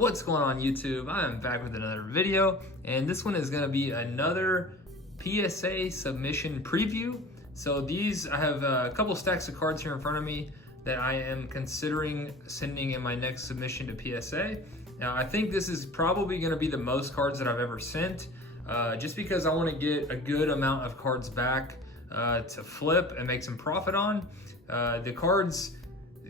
What's going on YouTube? I am back with another video, and this one is going to be another PSA submission preview. So I have a couple stacks of cards here in front of me that I am considering sending in my next submission to PSA. Now I think this is probably going to be the most cards that I've ever sent, just because I want to get a good amount of cards back to flip and make some profit on.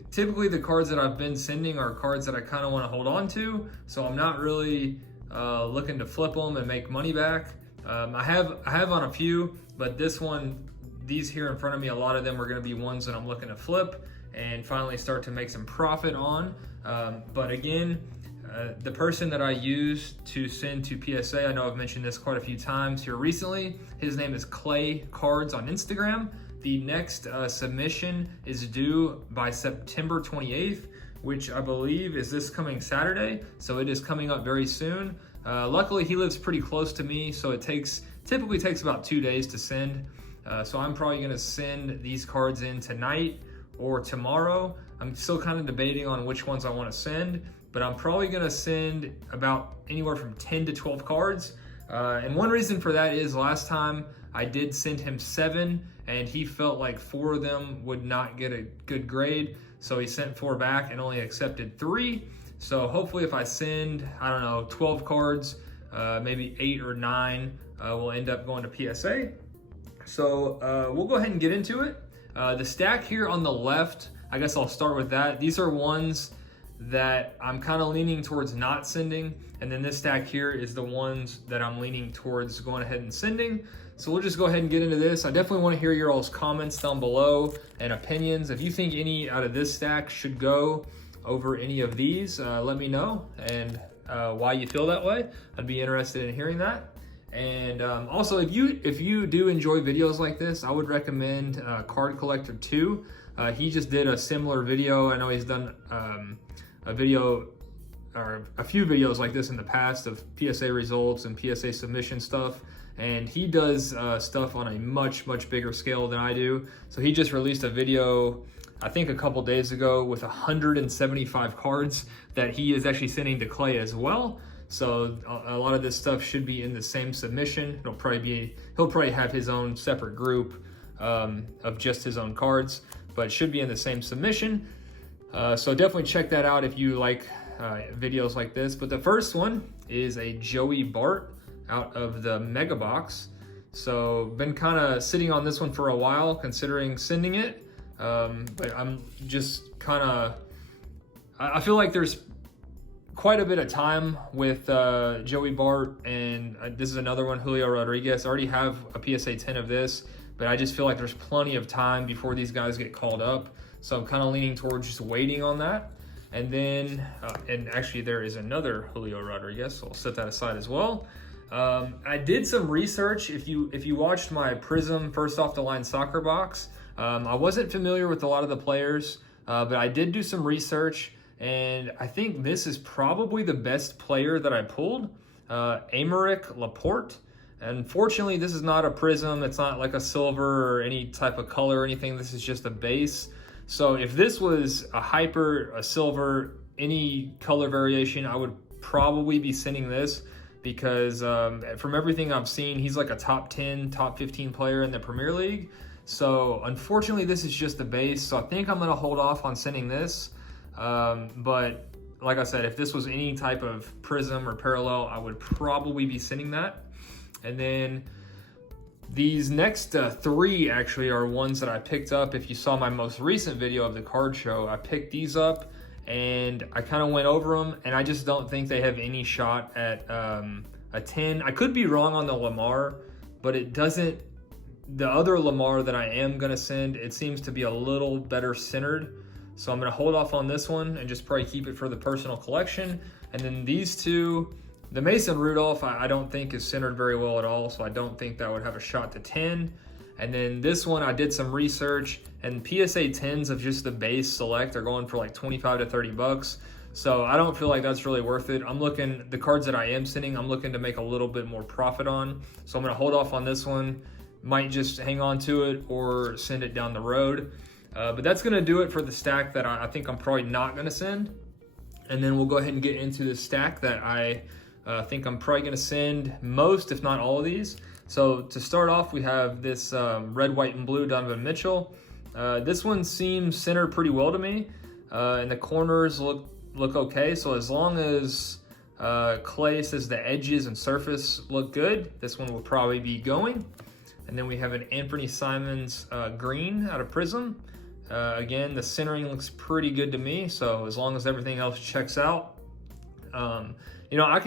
Typically the cards that I've been sending are cards that I kind of want to hold on to, so I'm not really looking to flip them and make money back. I have on a few, but these here in front of me, a lot of them are going to be ones that I'm looking to flip and finally start to make some profit on. But again, the person that I use to send to PSA, I know I've mentioned this quite a few times here recently. His name is Claycards on Instagram. The next submission is due by September 28th, which I believe is this coming Saturday. So it is coming up very soon. Luckily, he lives pretty close to me, so it typically takes about 2 days to send. So I'm probably gonna send these cards in tonight or tomorrow. I'm still kind of debating on which ones I wanna send, but I'm probably gonna send about anywhere from 10 to 12 cards. And one reason for that is last time I did send him 7 and he felt like 4 of them would not get a good grade. So he sent 4 back and only accepted 3. So hopefully if I send, I don't know, 12 cards, maybe 8 or 9 will end up going to PSA. So we'll go ahead and get into it. The stack here on the left, I guess I'll start with that. These are ones that I'm kind of leaning towards not sending, and then this stack here is the ones that I'm leaning towards going ahead and sending. So we'll just go ahead and get into this. I definitely want to hear your all's comments down below and opinions. If you think any out of this stack should go over any of these, let me know, and why you feel that way. I'd be interested in hearing that. And also, if you do enjoy videos like this, I would recommend Card Collector 2. He just did a similar video. I know he's done a video or a few videos like this in the past of PSA results and PSA submission stuff, and he does stuff on a much bigger scale than I do. So he just released a video, I think a couple days ago, with 175 cards that he is actually sending to Clay as well. So a lot of this stuff should be in the same submission. He'll probably have his own separate group of just his own cards, but it should be in the same submission. So definitely check that out if you like videos like this. But the first one is a Joey Bart out of the Mega Box. So been kind of sitting on this one for a while, considering sending it. But I'm just kind of, I feel like there's quite a bit of time with Joey Bart, and this is another one, Julio Rodriguez. I already have a PSA 10 of this, but I just feel like there's plenty of time before these guys get called up. So I'm kind of leaning towards just waiting on that. And then, and actually there is another Julio Rodriguez, so I'll set that aside as well. I did some research. If you watched my Prism first off the line soccer box, I wasn't familiar with a lot of the players, but I did do some research, and I think this is probably the best player that I pulled, Aymeric Laporte. Unfortunately, this is not a Prism. It's not like a silver or any type of color or anything. This is just a base. So if this was a hyper, a silver, any color variation, I would probably be sending this, because from everything I've seen, he's like a top 10, top 15 player in the Premier League. So unfortunately, this is just the base. So I think I'm gonna hold off on sending this. But like I said, if this was any type of Prism or parallel, I would probably be sending that. And then these next 3 actually are ones that I picked up. If you saw my most recent video of the card show, I picked these up and I kind of went over them, and I just don't think they have any shot at a 10. I could be wrong on the Lamar, but it doesn't. The other Lamar that I am gonna send, it seems to be a little better centered. So I'm gonna hold off on this one and just probably keep it for the personal collection. And then these 2, the Mason Rudolph, I don't think is centered very well at all, so I don't think that would have a shot to 10. And then this one, I did some research, and PSA 10s of just the base select are going for like 25 to 30 bucks. So I don't feel like that's really worth it. The cards that I am sending, I'm looking to make a little bit more profit on. So I'm gonna hold off on this one, might just hang on to it or send it down the road. But that's gonna do it for the stack that I think I'm probably not gonna send. And then we'll go ahead and get into the stack that I think I'm probably gonna send most, if not all of these. So to start off, we have this red, white, and blue Donovan Mitchell. This one seems centered pretty well to me, and the corners look okay. So as long as Clay says the edges and surface look good, this one will probably be going. And then we have an Anthony Simons green out of Prism. Again, the centering looks pretty good to me, so as long as everything else checks out, you know, I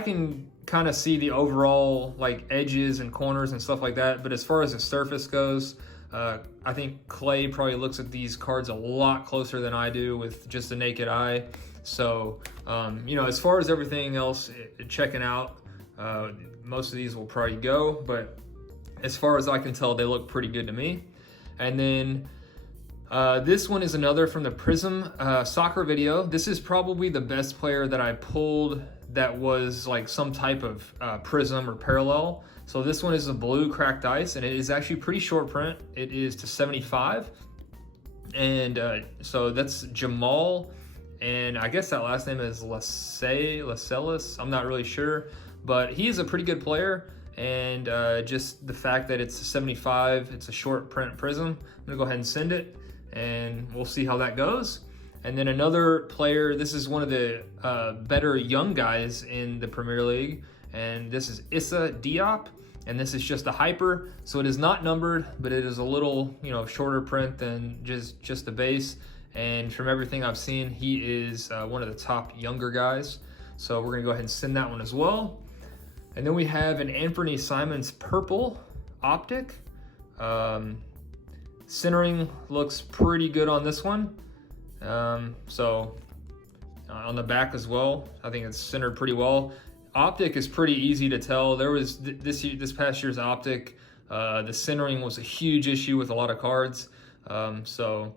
can kind of see the overall like edges and corners and stuff like that. But as far as the surface goes, I think Clay probably looks at these cards a lot closer than I do with just the naked eye. So, you know, as far as everything else checking out, most of these will probably go. But as far as I can tell, they look pretty good to me. And then this one is another from the Prism soccer video. This is probably the best player that I pulled that was like some type of Prism or parallel. So this one is a blue cracked ice, and it is actually pretty short print. It is to 75. And so that's Jamal, and I guess that last name is Lascelles. I'm not really sure, but he's a pretty good player. And just the fact that it's a 75, it's a short print Prism, I'm gonna go ahead and send it, and we'll see how that goes. And then another player, this is one of the better young guys in the Premier League, and this is Issa Diop, and this is just a hyper, so it is not numbered, but it is a little, you know, shorter print than just the base. And from everything I've seen, he is one of the top younger guys, so we're gonna go ahead and send that one as well. And then we have an Anthony Simons purple optic. Centering looks pretty good on this one. So on the back as well, I think it's centered pretty well. Optic is pretty easy to tell. There was this past year's optic, the centering was a huge issue with a lot of cards. So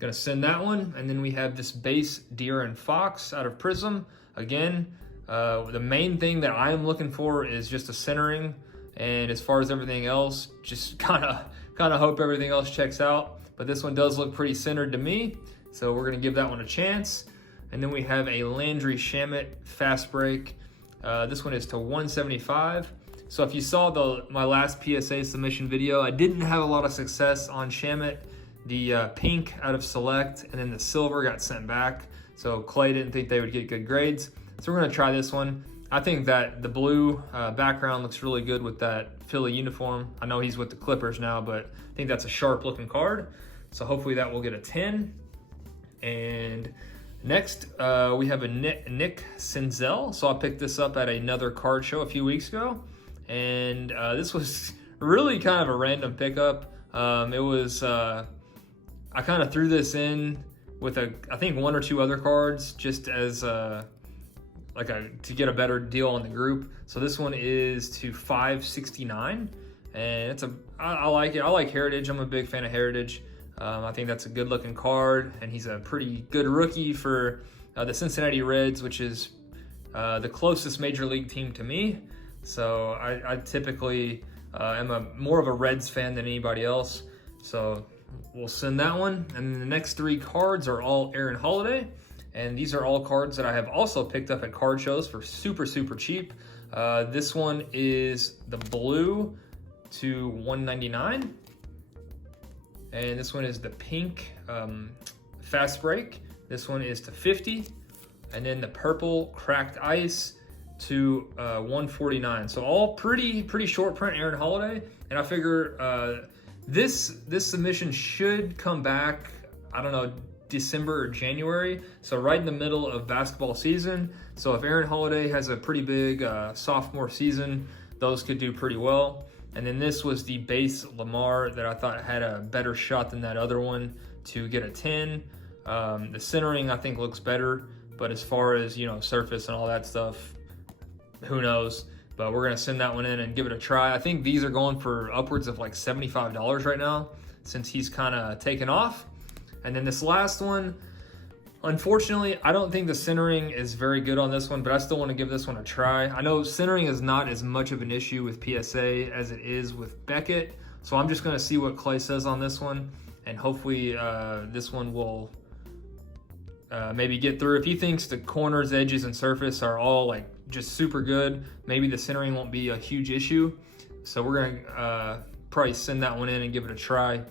gonna send that one. And then we have this base Deer and Fox out of Prism. Again, the main thing that I am looking for is just a centering. And as far as everything else, just kind of hope everything else checks out. But this one does look pretty centered to me, so we're gonna give that one a chance. And then we have a Landry Shamet fast break. This one is to 175. So if you saw my last PSA submission video, I didn't have a lot of success on Shamet. The pink out of Select and then the silver got sent back. So Clay didn't think they would get good grades. So we're gonna try this one. I think that the blue background looks really good with that Philly uniform. I know he's with the Clippers now, but I think that's a sharp looking card. So hopefully that will get a 10. And next we have a Nick Senzel. So I picked this up at another card show a few weeks ago. And this was really kind of a random pickup. It was, I kind of threw this in with I think one or two other cards just as to get a better deal on the group. So this one is to 569, and I like it. I like Heritage. I'm a big fan of Heritage. I think that's a good looking card, and he's a pretty good rookie for the Cincinnati Reds, which is the closest major league team to me. So I typically am more of a Reds fan than anybody else. So we'll send that one. And the next three cards are all Aaron Holiday. And these are all cards that I have also picked up at card shows for super, super cheap. This one is the blue to 199. And this one is the pink fast break. This one is to 50. And then the purple cracked ice to 149. So all pretty short print Aaron Holiday. And I figure this submission should come back, I don't know, December or January, so right in the middle of basketball season. So if Aaron Holiday has a pretty big sophomore season, those could do pretty well. And then this was the base Lamar that I thought had a better shot than that other one to get a 10. The centering I think looks better, but as far as, you know, surface and all that stuff, who knows. But we're gonna send that one in and give it a try. I think these are going for upwards of like $75 right now since he's kind of taken off. And then this last one, unfortunately, I don't think the centering is very good on this one, but I still want to give this one a try. I know centering is not as much of an issue with PSA as it is with Beckett, so I'm just going to see what Clay says on this one, and hopefully this one will maybe get through. If he thinks the corners, edges, and surface are all like just super good, maybe the centering won't be a huge issue. So we're gonna probably send that one in and give it a try.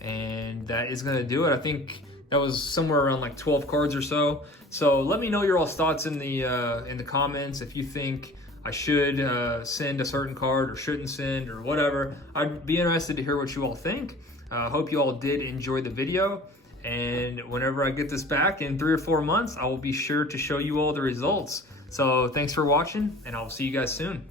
And that is gonna do it. I think that was somewhere around like 12 cards or so. So let me know your all's thoughts in the comments. If you think I should send a certain card or shouldn't send or whatever, I'd be interested to hear what you all think. Hope you all did enjoy the video. And whenever I get this back in 3 or 4 months, I will be sure to show you all the results. So thanks for watching, and I'll see you guys soon.